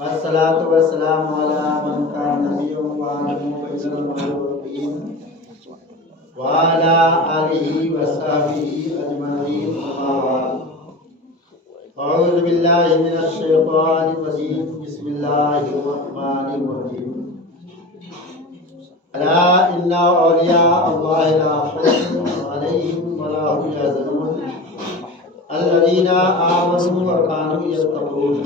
वस्सलातु वस्सलामु अला मन कान नबिय्युन व आलिहि वसल्लम व अला आलिहि व सहबिहि अजमईन अम्मा बाद। औज़ु बिल्लाहि मिनश शैतानिर रजीम। बिस्मिल्लाहिर रहमानिर रहीम। अला इन्ना औलिया अल्लाहि ला खौफुन अलैहिम व ला हुम यहज़नून अल्लज़ीना आमनू व कानू यत्तक़ून।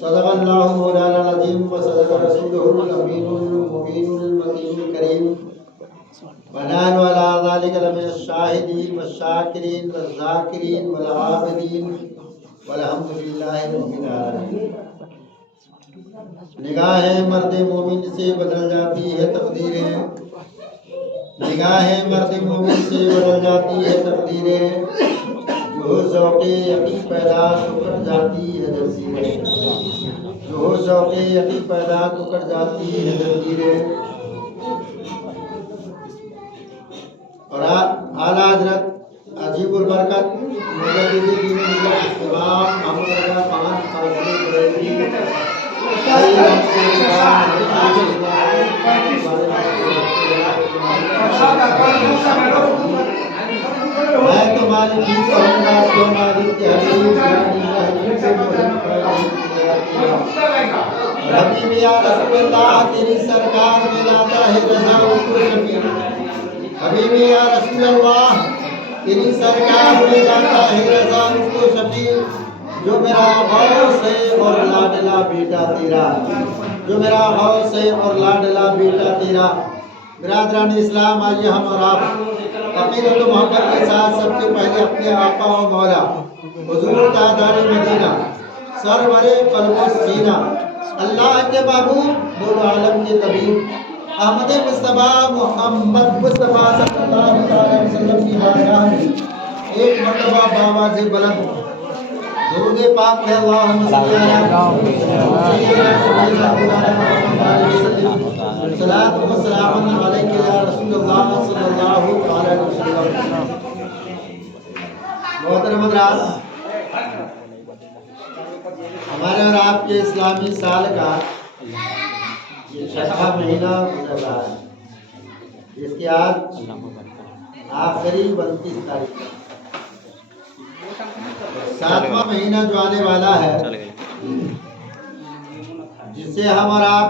सदक़ल्लाहु मौलाना अज़ीम व सदक़ रसूलुहुल अमीनुल मुबीनुल मतीनुल करीम। व नहनु अला ज़ालिका लमिनश शाहिदीन व शाकिरीन व ज़ाकिरीन व आबिदीन वल्हम्दुलिल्लाहि रब्बिल आलमीन। निगाहें मर्द मोमिन से बदल जाती है तकदीरें, निगाहें मर्द मोमिन से बदल जाती है तकदीरें। जो शौक़े यक़ीन पैदा तो कर जाती है जंजीरें, जो शौक़े यक़ीन पैदा तो कर जाती है जंजीरें। और आला हज़रत अजीबुल बरकत मुजद्दिद दीन मिल्लत इमाम अहमद रज़ा खान काज़ी बरेलवी मैं तो मालिक ही कहूँगा तो मालिक के हबीब हबीब या रसूलल्लाह तेरी सरकार में लाता है रज़ा उसको शफीक। हबीब या रसूलल्लाह तेरी सरकार में लाता है रज़ा उसको शफीक। जो मेरा गौस है और लाडला बेटा तेरा, जो मेरा गौस है और लाडला बेटा तेरा। बिरादरान इस्लाम, आइए हम और आप अक़ीदत और मोहब्बत के साथ सबसे पहले अपने आका और मौला हुज़ूर ताजदार मदीना सरवरे क़ल्ब सीना अल्लाह के महबूब दो आलम के तबीब अहमद मुस्तफ़ा मोहम्मद मुस्तफ़ा सल्लल्लाहु अलैहि वसल्लम की बारगाह में एक मर्तबा बाबा से बुलंद दुरूद पाक में अल्लाहुम्मा सल्ली अला सलातु व सलामुन अलैका या रसूलल्लाह सल्लल्लाहु अलैहि वसल्लम। मोहतरम हज़रात, हमारे और आपके इस्लामी साल का ये छठा महीना गुजर रहा है, जिसकी आज आखिरी 29 तारीख, सातवां महीना जो आने वाला है, जिसे हम और आप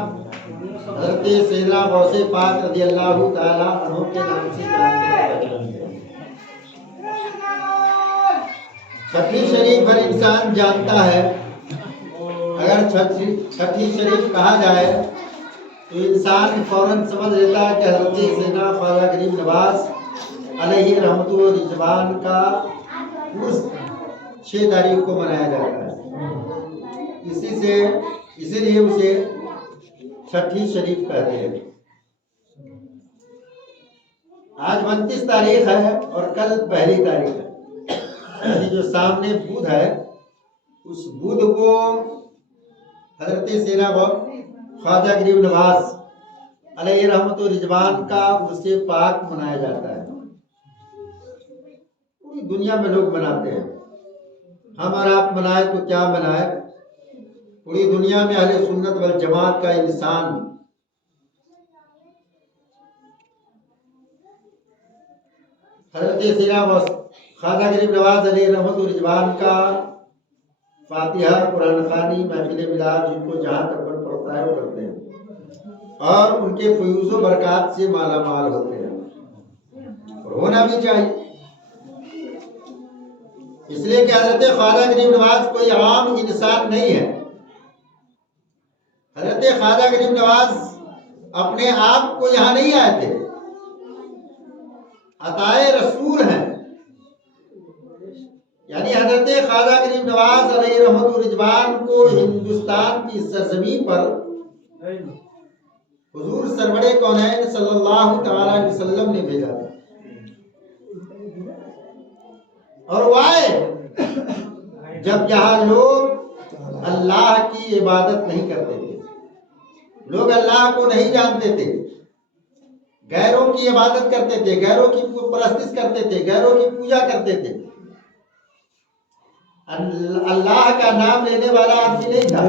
हज़रत सैयदना गौसे पाक रज़ियल्लाहु ताला अन्हु के नाम से जानते हैं। छठी शरीफ हर इंसान जानता है। अगर छठी शरीफ कहा जाए तो इंसान फौरन समझ लेता है कि हज़रत सैयदना ख्वाजा गरीब नवाज़ अलैहि रहमतु व रिज़वान का उर्स 6 तारीख को मनाया जाता है। इसीलिए उसे छठी शरीफ कहते हैं। आज 29 तारीख है और कल पहली तारीख है, यानी जो सामने बुध है उस बुध को हज़रत सैयदना ख्वाजा गरीब नवाज़ अलैहि रहमतु व रिज़वान का उर्से पाक मनाया जाता है। पूरी दुनिया में लोग मनाते हैं, हम और आप मनाए तो क्या मनाए, पूरी दुनिया में अहले सुन्नत वल जमात का इंसान हज़रत सैयदना ख्वाजा गरीब नवाज़ अलैहि रहमतु व रिज़वान का फातिहा कुरान खानी महफिल मिलाद जिनको जहाँ तक पड़ता है वो करते हैं और उनके फयूज़ व बरक़ात से माला माल होते हैं, और होना भी चाहिए। इसलिए कि हज़रत ख्वाजा गरीब नवाज़ कोई आम इंसान नहीं है। हज़रत ख्वाजा गरीब नवाज़ अपने आप को यहाँ नहीं आए थे, अताए रसूल हैं। यानी हज़रत ख्वाजा गरीब नवाज़ अलैहि रहमतु व रिज़वान को हिंदुस्तान की सरज़मीं पर हुज़ूर सरवरे कौनैन सल्लल्लाहु तआला अलैहि वसल्लम ने भेजा था। और वो आए जब यहाँ लोग अल्लाह की इबादत नहीं करते थे, लोग अल्लाह को नहीं जानते थे, गैरों की इबादत करते थे, गैरों की परस्तिश करते थे, गैरों की पूजा करते थे। अल्लाह का नाम लेने वाला आदमी नहीं था।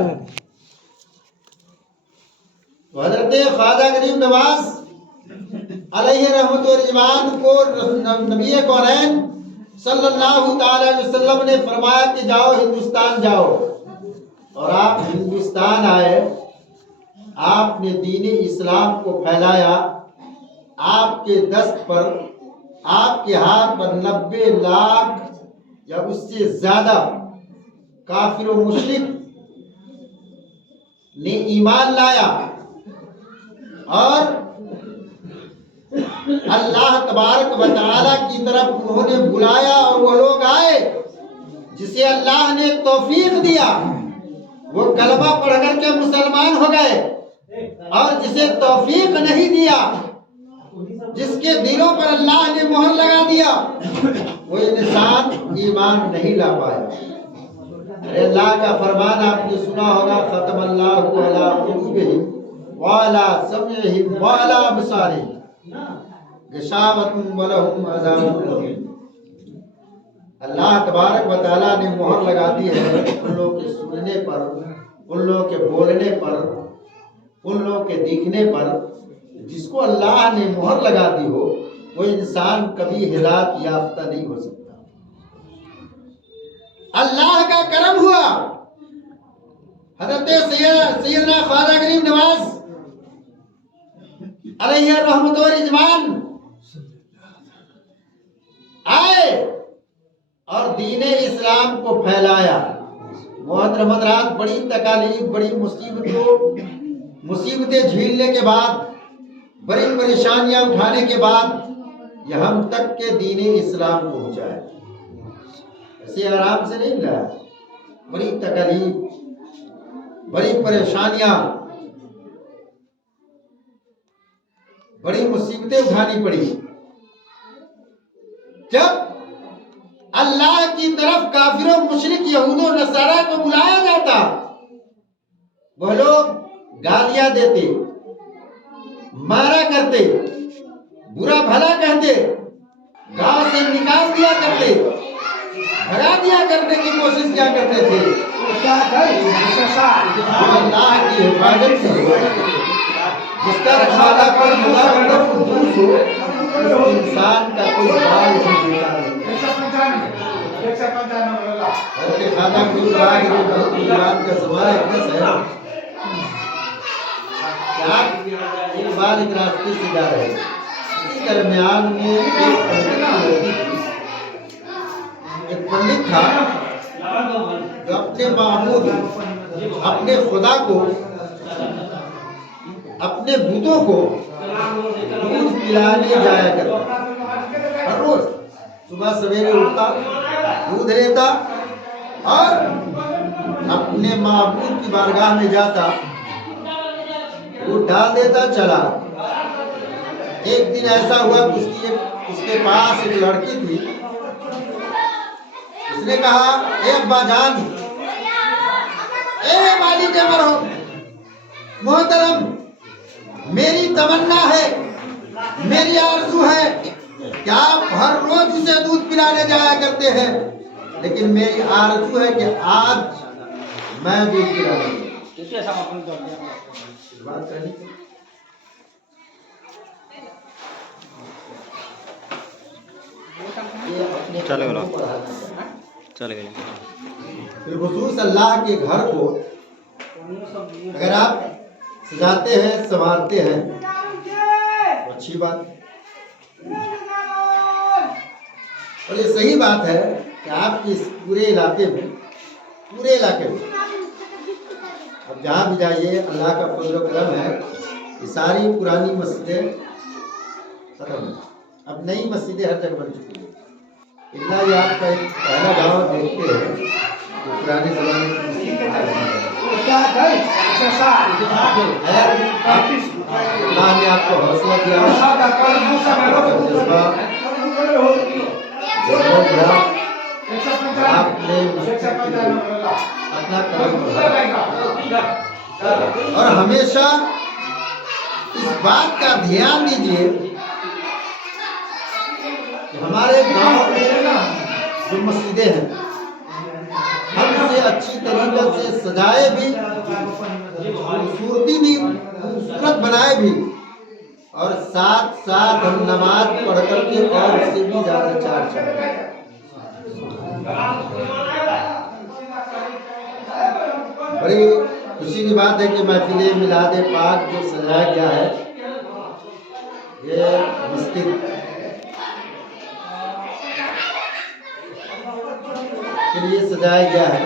तो हजरत ख्वाजा गरीब नवाज अलैहि रहमत व रिजवान को नबी कौनैन सल्लल्लाहु ताला अलैहि वसल्लम ने फरमाया कि जाओ हिंदुस्तान जाओ। और आप हिंदुस्तान आए, आपने दीन इस्लाम को फैलाया। आपके दस्त पर, आपके हाथ पर 90 लाख या उससे ज्यादा काफिर और मुशरिक ने ईमान लाया और अल्लाह तबारक व तआला की तरफ उन्होंने बुलाया और वो लोग आए जिसे अल्लाह ने तौफीक दिया, वो कलमा पढ़ करके मुसलमान हो गए। और जिसे तौफीक नहीं दिया, जिसके दिलों पर अल्लाह ने मोहर लगा दिया, वो इंसान ईमान नहीं ला पाया। अल्लाह का फरमान आपने सुना होगा, खतमल्लाहु अला कुलूबिहिम व अला समइहिम व अला अबसारिहिम गिशावतुन व लहुम अज़ाबुन अज़ीम। अल्लाह तबारक व तआला ने मोहर लगा दी है उन लोगों के सुनने पर, उन लोगों के बोलने पर, उन लोगों के दिखने पर। जिसको अल्लाह ने मोहर लगा दी हो वो इंसान कभी हिदायत याफ्ता नहीं हो सकता। अल्लाह का करम हुआ, हज़रत सैयदना ख्वाजा गरीब नवाज अलैहि रहमत व रिजवान आए और दीन इस्लाम को फैलाया। मोहतरम हज़रात, बड़ी तकालीफ, बड़ी मुसीबतें झेलने के बाद, बड़ी परेशानियां उठाने के बाद यह हम तक के दीन इस्लाम पहुंचा है। ऐसे आराम से नहीं मिला, बड़ी तकालीफ, बड़ी परेशानियां, बड़ी मुसीबतें उठानी पड़ी। जब अल्लाह की तरफ काफिरों, मुशरिक, यहूदों, नसारा को बुलाया जाता, वह लोग गालियां देते, मारा करते, बुरा भला कहते, गांव से निकाल दिया करते, भगा दिया करने की कोशिश किया करते थे। अल्लाह की हिफाजत से जिसका रखवाला पर खुदा कुदूस हो, उस इंसान का कोई हाल नहीं होता है। खादा गुरुद्वारा के बहुत ईमान का सवाल है कि आप एक बार एक रास्ते से जा रहे हैं, इसी दरमियान में एक पंडित था जो अपने माबूद, अपने खुदा को, अपने भूतों को दूध पिलाने जाया करता। हर रोज सुबह सवेरे उठता, दूध लेता और अपने माबूद की बारगाह में जाता, दूध डाल देता, चला। एक दिन ऐसा हुआ कि उसके पास एक लड़की थी। उसने कहा, ए अब्बा जान, ए मालिक मरो, मोहतरम, मेरी तमन्ना है, मेरी आरज़ू है कि आप हर रोज उसे दूध पिलाने जाया करते हैं, लेकिन मेरी आरज़ू है कि आज मैं दूध पिलाऊंगा। बिलखुसूस अल्लाह के घर को अगर आप सजाते हैं, संवारते हैं तो अच्छी बात। और ये सही बात है कि आपके इस पूरे इलाके में अब जहाँ भी जाइए, अल्लाह का फजल करम है, ये सारी पुरानी मस्जिदें खत्म है, अब नई मस्जिदें हर जगह बन चुकी हैं। इतना ही आपका एक पहला गाँव देखते हैं तो पुराने जमाने की अल्लाह ने आपको हौसला दिया, आपने अपना कर्म किया। और हमेशा इस बात का ध्यान दीजिए कि हमारे गांव में जो मस्जिदें हैं, हम इसे अच्छी तरीके से सजाए भी, खूबसूरती भी, खूबसूरत बनाए भी, और साथ साथ हम नमाज पढ़ करके और उससे भी ज्यादा चार चाहें। बड़ी खुशी की बात है कि महफिल मिलाद पाक जो सजाया गया है, ये मस्जिद के लिए सजाया गया है।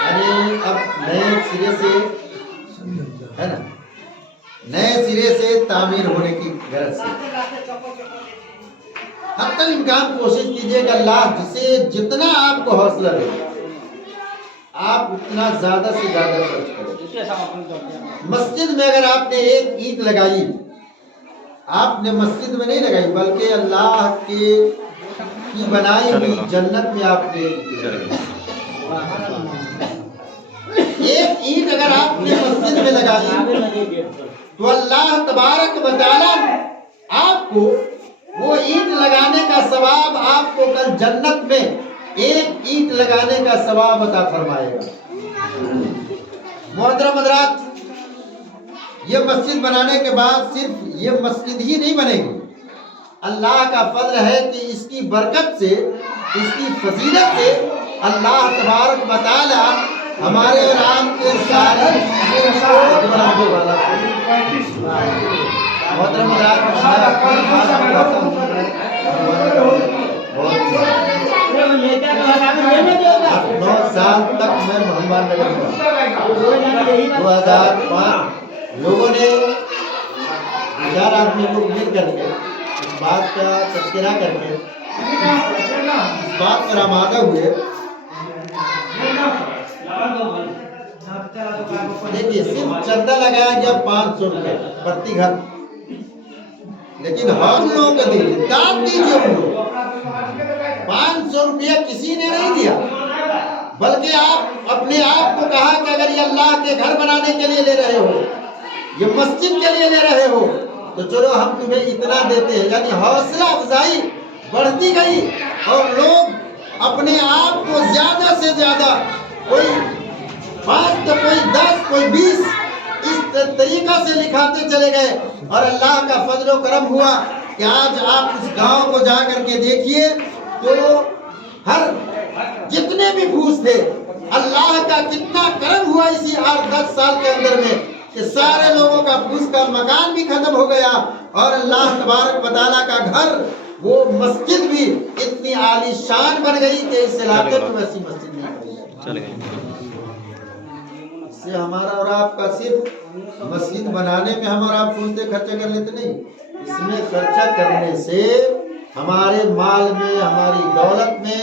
यानी अब नए सिरे से, है ना, नए सिरे से तामीर होने की गरज से हद तक इम्कान कोशिश कीजिएगा अल्लाह जिसे जितना आपको हौसला दे आप उतना ज्यादा से ज्यादा खर्च करें। मस्जिद में अगर आपने एक ईंट लगाई, आपने मस्जिद में नहीं लगाई बल्कि अल्लाह के की बनाई हुई जन्नत में आपने एक ईंट अगर आपने मस्जिद में लगाई तो अल्लाह तबारक व तआला आपको वो ईंट लगाने का सवाब आपको कल जन्नत में एक ईंट लगाने का सवाब अता फरमाएगा। मोहतरम हज़रात, ये मस्जिद बनाने के बाद सिर्फ ये मस्जिद ही नहीं बनेगी, अल्लाह का फजल है कि इसकी बरकत से, इसकी फजीलत से अल्लाह तबारक व तआला हमारे और आपके सारे मोहतरम हज़रात, 9 साल तक मैं मोहम्मद नगर में 2005 लोगों ने 4 आदमी लोग मिल करके इस बात का तस्करा करके इस बात पर आमादा हुए। देखिए सिर्फ चंदा लगाया गया 500 रुपये प्रति घर, लेकिन हम लोगों के दिल दान दीजिए। उन लोग 500 रुपया किसी ने नहीं दिया, बल्कि आप अपने आप को कहा कि अगर ये अल्लाह के घर बनाने के लिए ले रहे हो, ये मस्जिद के लिए ले रहे हो, तो चलो हम तुम्हें इतना देते हैं। यानी हौसला अफजाई बढ़ती गई और लोग अपने आप को ज्यादा से ज्यादा, कोई 5 तो कोई 10 कोई 20 इस तरीका से लिखाते चले गए। और अल्लाह का फजलो करम हुआ कि आज आप इस गांव को जा करके देखिए तो हर जितने भी फूस थे, अल्लाह का कितना करम हुआ इसी 8-10 साल के अंदर में कि सारे लोगों का फूस का मकान भी खत्म हो गया और अल्लाह तबारक व तआला का घर, वो मस्जिद भी इतनी आलीशान बन गई कि इस इलाके में वैसी मस्जिद नहीं बनी। इससे हमारा और आपका सिर्फ मस्जिद बनाने में हम और आप सोचते खर्चा कर लेते नहीं, इसमें खर्चा करने से हमारे माल में, हमारी दौलत में,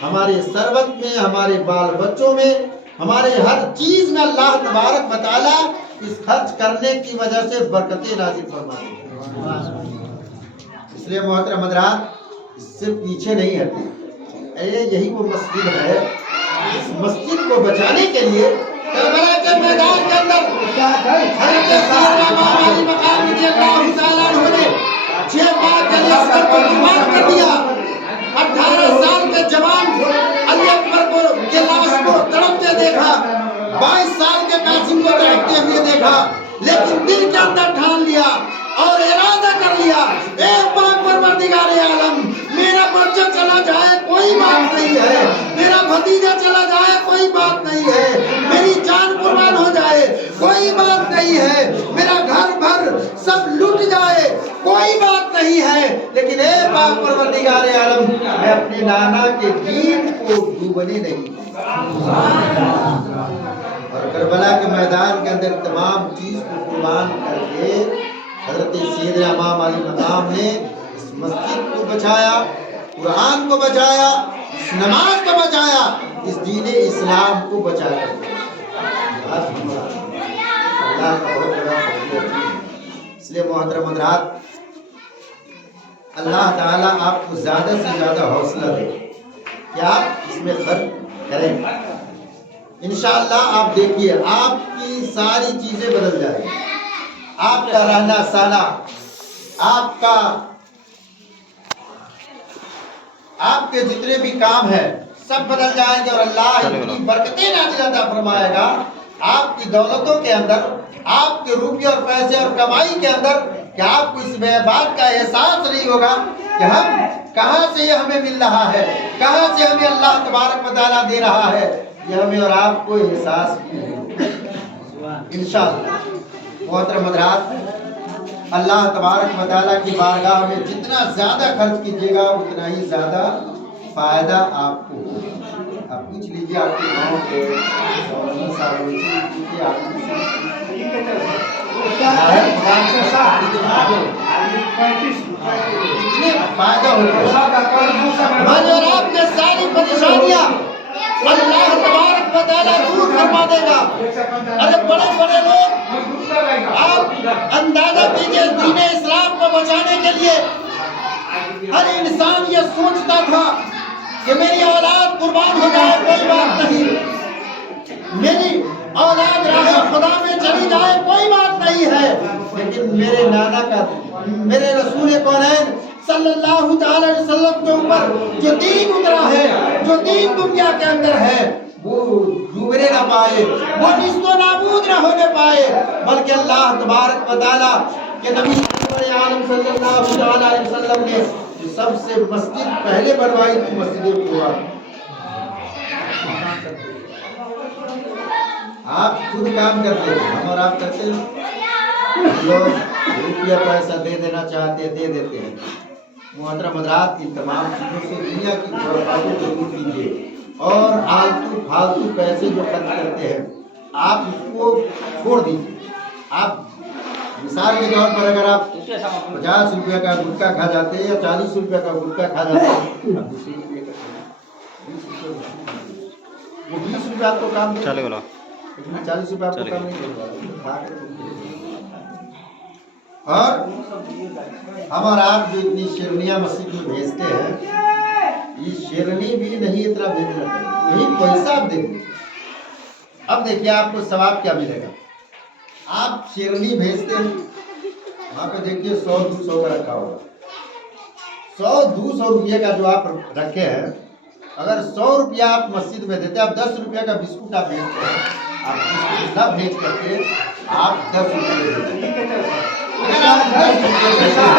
हमारे सरबत में, हमारे बाल बच्चों में, हमारे हर चीज में अल्लाह तबारक व तआला इस खर्च करने की वजह से बरकतें नाज़िल फरमाते हैं। इसलिए मोहतरम हज़रात, इससे पीछे नहीं हटे। यही वो मस्जिद है, इस मस्जिद को बचाने के लिए करबला के मैदान के अंदर हज़रत सैयदना इमाम अली मकाम रज़ियल्लाहु तआला अन्हु ने 6 बार के लिए असगर को कुर्बान कर दिया। 18 साल के जवान अली अकबर को के लाश को तड़पते देखा, 22 साल के कासिम को तड़पते हुए देखा, लेकिन दिल के अंदर ठान लिया और इरादा कर लिया, ए पाक परवरदिगार आलम, मेरा बच्चा चला जाए कोई बात नहीं है, मेरा भतीजा चला जाए कोई बात नहीं है, मेरी जान कुर्बान हो जाए कोई बात नहीं है, मेरा घर भर सब लूट जाए कोई बात नहीं है, लेकिन ए पाक परवरदिगार आलम, मैं अपने नाना के दीन को डूबने नहीं। और करबला के मैदान के अंदर तमाम चीज को कुर्बान करके हज़रत सैयदना इमाम अली मकाम ने इस मस्जिद को बचाया, कुरान को बचाया, इस नमाज को बचाया, इस दीन इस्लाम को बचाया। अल्लाह का बहुत बड़ा फजल है। इसलिए मोहतरम हज़रात, अल्लाह ताला आपको ज़्यादा से ज़्यादा हौसला दे कि आप इसमें खर्च करें। इंशाअल्लाह आप देखिए आपकी सारी चीज़ें बदल जाएगी, आपका रहना सहना, आपका आपके जितने भी काम है सब बदल जाएंगे और अल्लाह इतनी बरकतें नाज़िल अता फरमाएगा आपकी दौलतों के अंदर, आपके रुपये और पैसे और कमाई के अंदर, कि आपको इस बात का एहसास नहीं होगा कि हम कहाँ से ये हमें मिल रहा है, कहाँ से हमें अल्लाह तबारक व तआला दे रहा है, ये हमें और आपको एहसास नहीं होगा इंशाअल्लाह। मोहतरम हज़रात, अल्लाह तबारक व तआला की बारगाह में जितना ज़्यादा खर्च कीजिएगा उतना ही ज़्यादा फ़ायदा आपको होगा। आप पूछ लीजिए आपके गाँव के फायदा होगा और आपके सारी परेशानियाँ अल्लाह तबारक व तआला दूर फरमा देगा। अरे बड़े बड़े लोग, आप अंदाजा कीजिए, दीन इस्लाम को बचाने के लिए हर इंसान ये सोचता था कि मेरी औलाद कुर्बान हो जाए कोई बात नहीं, मेरी औलाद राह खुदा में चली जाए कोई बात नहीं है, लेकिन मेरे नाना का, मेरे रसूल कौनैन सल्लल्लाहु ताला अलैहि वसल्लम के ऊपर जो दीन उतरा है, जो दीन दुनिया के अंदर है, वो डूबने ना पाए, वो निस्तो नाबूद ना होने पाए, बल्कि अल्लाह तबारक व तआला के नबी आलम सल्लल्लाहु ताला अलैहि वसल्लम ने जो सबसे मस्जिद पहले बनवाई थी, मस्जिद कुबा। आप खुद काम करते हैं, हम और आप करते हैं, लोग रुपया पैसा दे देना चाहते हैं, दे देते हैं। मोहतरम हज़रात, इन तमाम चीज़ों से दुनिया की खुराफातों को दूर कीजिए और आलतू फालतू पैसे जो खर्च करते हैं आप उसको छोड़ दीजिए। आप मिसाल के तौर पर अगर आप 50 रुपये का गुटखा खा जाते हैं या 40 रुपये का गुटखा खा जाते हैं, अब 20 रुपये का वो 20 रुपये आपको काम चलेगा, लेकिन 40 रुपये आपको काम नहीं करेगा। और हम और आप जो इतनी शेरनियाँ मस्जिद में भेजते हैं, ये शेरनी भी नहीं इतना भेजना चाहिए, यही पैसा आप देखिए। अब देखिए आपको सवाब क्या मिलेगा। आप शेरनी भेजते हैं, वहाँ पे देखिए 100-200 का रखा होगा, 100-200 रुपये का जो आप रखे हैं, अगर 100 रुपया आप मस्जिद में देते हैं, आप 10 रुपये का बिस्कुट आप भेजते हैं, आप बिस्कुट न भेज करके आप 10 रुपये भेजते, अगर आप 10 रुपये देते हैं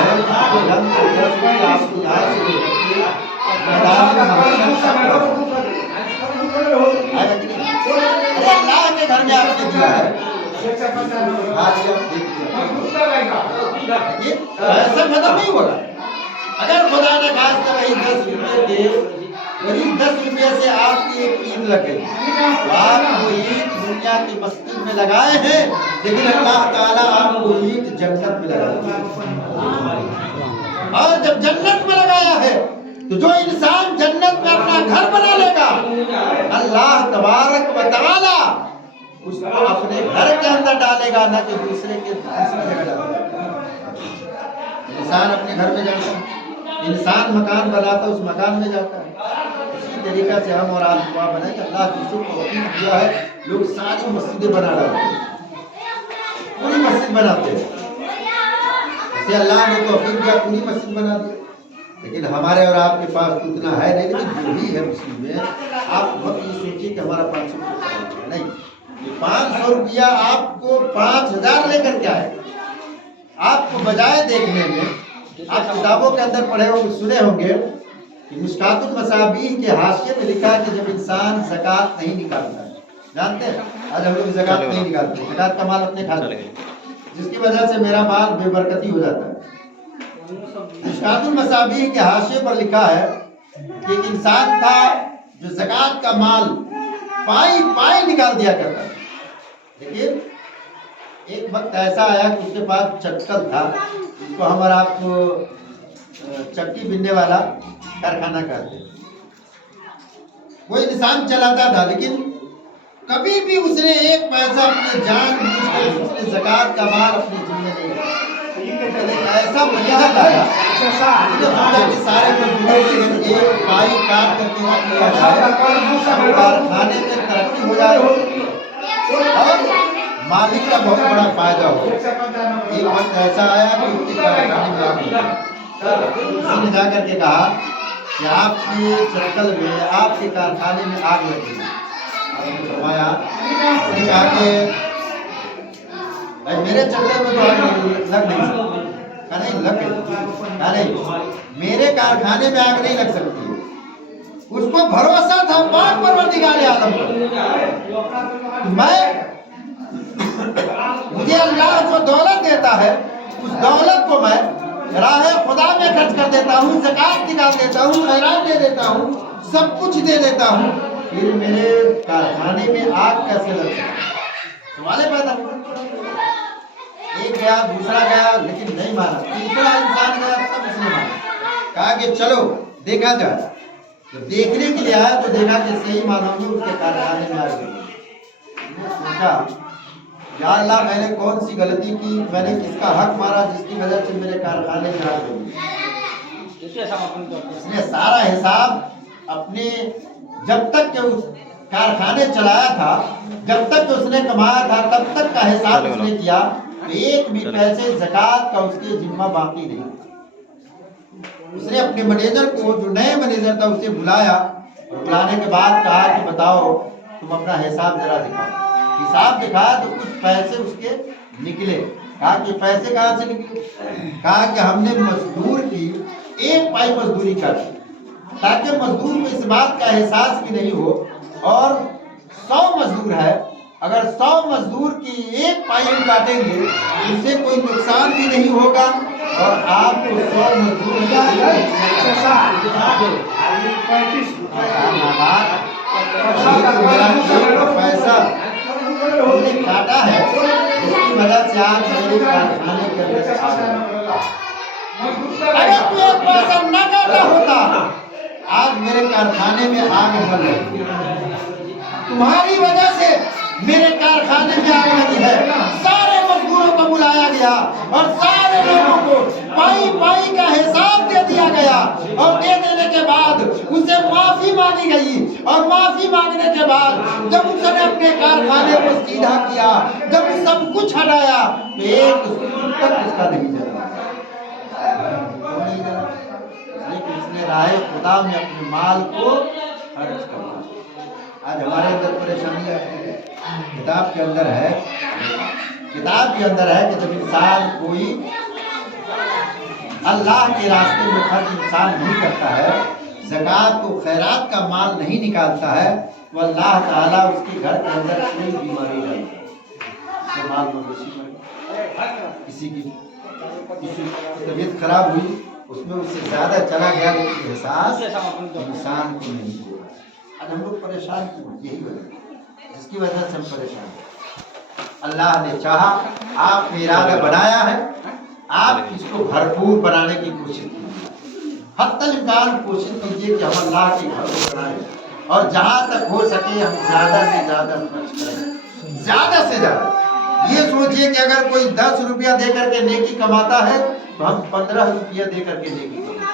तो 10 रुपये आपको यहाँ से लेकर अल्लाह के घर में आपने दिया है, ऐसा खत्म नहीं होगा। अगर खुदा ने खास वही 10 रुपये के, वही 10 रुपये से आपकी एक ईद लग गई, तो आप वो ईद दुनिया की मस्जिद में लगाए हैं, लेकिन अल्लाह ताला आपको ईद जन्नत में लगाया। और जब जन्नत में लगाया है तो जो इंसान जन्नत में अपना घर बना लेगा, अल्लाह तबारक व तआला उसको अपने घर के अंदर डालेगा, ना कि दूसरी जगह डालेगा। इंसान अपने घर में जाता है, इंसान मकान बनाता है, उस मकान में जाता है। इसी तरीका से हम और आप दुआ बनाए कि अल्लाह जिसको तौफीक दिया है, लोग सारी मस्जिदें बना डालते हैं, पूरी मस्जिद बनाते हैं। जैसे अल्लाह ने तौफीक दिया, पूरी मस्जिद बना दी, लेकिन हमारे और आपके पास उतना है नहीं। लेकिन जो भी है मुस्लिम में, आप बहुत ये सोचिए कि हमारा 500 रुपया नहीं, 500 रुपया आपको 5000 लेकर के आए। आपको बजाय देखने में, आप किताबों के अंदर पढ़े होंगे, सुने होंगे कि मिशकातुल मसाबीह के हाशिये में लिखा है कि जब इंसान ज़कात नहीं निकालता है, जानते हैं आज हम लोग ज़कात नहीं निकालते, ज़कात का माल अपने खाते हैं, जिसकी वजह से मेरा माल बेबरकती हो जाता है। मिशकातुल मसाबीह के हाशिये पर लिखा है कि एक इंसान था जो ज़कात का माल पाई पाई निकाल दिया करता है, लेकिन एक वक्त ऐसा आया कि उसके पास चक्कल था, जिसको हम और आपको चक्की बिनने वाला कारखाना कहते हैं। वो इंसान चलाता था, लेकिन कभी भी उसने एक पैसा अपने जान बूझकर उसने ज़कात का माल अपनी जिम्मे नहीं लिया। ऐसा महीना आया कि सारे मजदूरों की एक पाई काट करके रख लिया जाए, कारखाने में तरक्की हो जाए और मालिक का बहुत बड़ा फायदा हो। एक वक्त ऐसा आया कि उसके कारखाने में आग लगी। उसने जा करके कहा कि आपके चक्कर में, आपके कारखाने में आग लग गई। आपने फरमाया, उसने कहा कि भाई मेरे चक्कर में तो आग लग नहीं सकती। कहा नहीं लग गई। कहा नहीं, मेरे कारखाने में आग नहीं लग सकती। उसको भरोसा था पाक परवरदिगार आलम पर। मुझे अल्लाह जो दौलत देता है, उस दौलत को मैं राह खुदा में खर्च कर देता हूँ, ज़कात निकाल देता हूँ, खैरात दे देता हूँ, सब कुछ दे देता हूँ, फिर मेरे कारखाने में आग कैसे लग सकती? सवाल पैदा हुआ। एक गया, दूसरा गया, लेकिन नहीं माना। तीसरा इंसान गया, तब उसने माना। कहा कि चलो देखा जाए। जब देखने के लिए आया तो देखा कि सही मानों में उसके कारखाने में आग लगी। सोचा, या अल्लाह मैंने कौन सी गलती की, मैंने किसका हक मारा जिसकी वजह से मेरे कारखाने में आग लगी। उसने सारा हिसाब अपने, जब तक के उस कारखाने चलाया था, जब तक कि उसने कमाया था, तब तक का हिसाब उसने किया। एक भी पैसे ज़कात का उसके जिम्मा बाकी नहीं। उसने अपने मैनेजर को, जो नए मैनेजर था, उसे बुलाया और बुलाने के बाद कहा कि बताओ तुम अपना हिसाब जरा दिखाओ। हिसाब दिखाया तो कुछ पैसे उसके निकले। कहा कि पैसे कहाँ से निकले? कहा कि हमने मजदूर की 1 पाई मजदूरी कर दी, ताकि मजदूर को इस बात का एहसास भी नहीं हो। और 100 मजदूर है, अगर 100 मजदूर की 1 पाई हम काटेंगे, इससे कोई नुकसान भी नहीं होगा और आपको 100 मजदूर पैसा काटा है, इसकी वजह से आज मेरे कारखाने के अंदर आ गया। अगर तू 1 पैसा न काटा होता, आज मेरे कारखाने में आग न लगी। तुम्हारी वजह से मेरे कारखाने में आग लगी है। सारे मजदूरों को बुलाया गया और सारे लोगों को पाई पाई का हिसाब दे दिया गया और दे देने के बाद उसे माफी मांगी गई। और माफी मांगने के बाद जब उसने अपने कारखाने को सीधा किया, जब सब कुछ हटाया, तो एक तक उसका नहीं जला। लेकिन उसने राह खुदा में अपने माल को खर्च कर दिया। आज हमारे अंदर परेशानी आती है। किताब के अंदर है, किताब के अंदर है कि जब इंसान कोई अल्लाह के रास्ते में खर्च इंसान नहीं करता है, ज़कात को खैरात का माल नहीं निकालता है, तो अल्लाह ताला उसके घर के अंदर कोई बीमारी नहीं है। माल मवेशी मर, किसी की तबीयत खराब हुई, उसमें उससे ज्यादा चला गया, लेकिन एहसास इंसान को नहीं हुआ। आज हम लोग परेशान क्यों? यही वजह, जिसकी वजह से हम परेशान हैं। अल्लाह ने चाहा, आपने इरादा बनाया है, आप इसको भरपूर बनाने की कोशिश कीजिए। हत्तल इम्कान कोशिश कीजिए कि हम अल्लाह के घर को बनाएं और जहाँ तक हो सके हम ज़्यादा से ज़्यादा खर्च करें, ज़्यादा से ज़्यादा। ये सोचिए कि अगर कोई 10 रुपया दे करके नेकी कमाता है तो हम 15 रुपया दे करके नेकी कमाएं।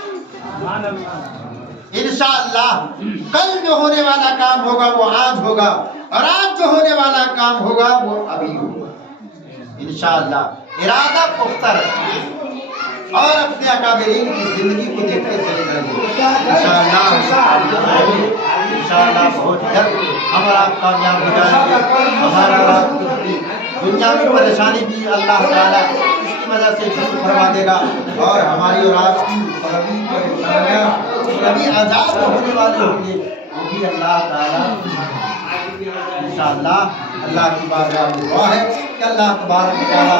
इंशाअल्लाह कल जो होने वाला काम होगा वो आज होगा और आज जो होने वाला काम होगा वो अभी होगा। इंशाअल्लाह इरादा पुख्ता रखें और अपने अकाबरीन की जिंदगी को देखते चले जाएंगे। इंशाअल्लाह बहुत जल्द हम और आप कामयाब हो जाएंगे। हमारा दुनिया में परेशानी भी अल्लाह ताला इसकी वजह से दूर करवा देगा और हमारी और आपकी कभी आजाद होने वाले होंगे वो भी अल्लाह ताला इंशाअल्लाह। अल्लाह की बारगाह में दुआ है कि अल्लाह तबारक व तआला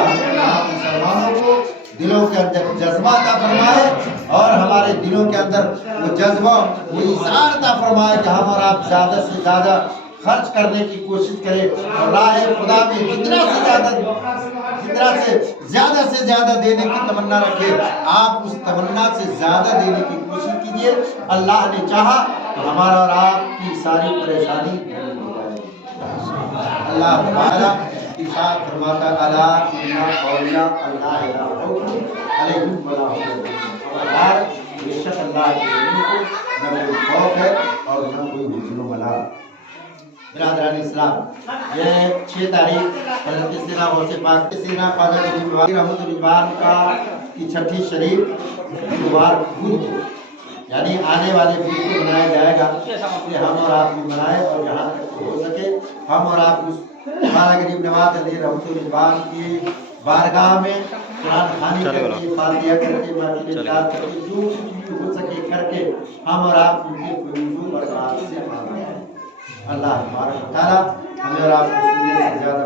हम मुसलमानों को दिलों के अंदर जज्बा अता फरमाए और हमारे दिलों के अंदर वो जज्बा, वो इज़हार अता फरमाए कि हम और आप ज़्यादा से ज़्यादा खर्च करने की कोशिश करें और राह खुदा में जितना से ज़्यादा देने की तमन्ना रखें। आप उस तमन्ना से ज़्यादा देने की कोशिश कीजिए। अल्लाह ने चाहा तो हमारा और आपकी सारी परेशानी दूर हो जाएगी। अल्लाह तआला इरशाद फरमाता अला इन्ना औलिया अल्लाह ला खौफुन अलैहिम वला हुम यहज़नून। बेशक अल्लाह के वलियों को न कोई खौफ है और न कोई हुज़्न वला। बिरादरान इस्लाम, ये 6 तारीख हज़रत सीना गौसे पाक सीना ख्वाजा रहमतुल्लाह का की छठी शरीफ बुधवार यानी आने वाले वीक को मनाया जाएगा, इसलिए हम और आप भी मनाएं और जहाँ तक हो सके हम और आप उस हमारा गरीब नवाज अली रहमतुल रिजवान की बारगाह में कुरान खानी करके फातिहा करके महफिल इफ्तार करके जो कुछ भी हो सके करके हम और आप उनके फयूज़ और बरक़ात से मांगें। अल्लाह तबारक व तआला हमें और आपको सुनने से ज़्यादा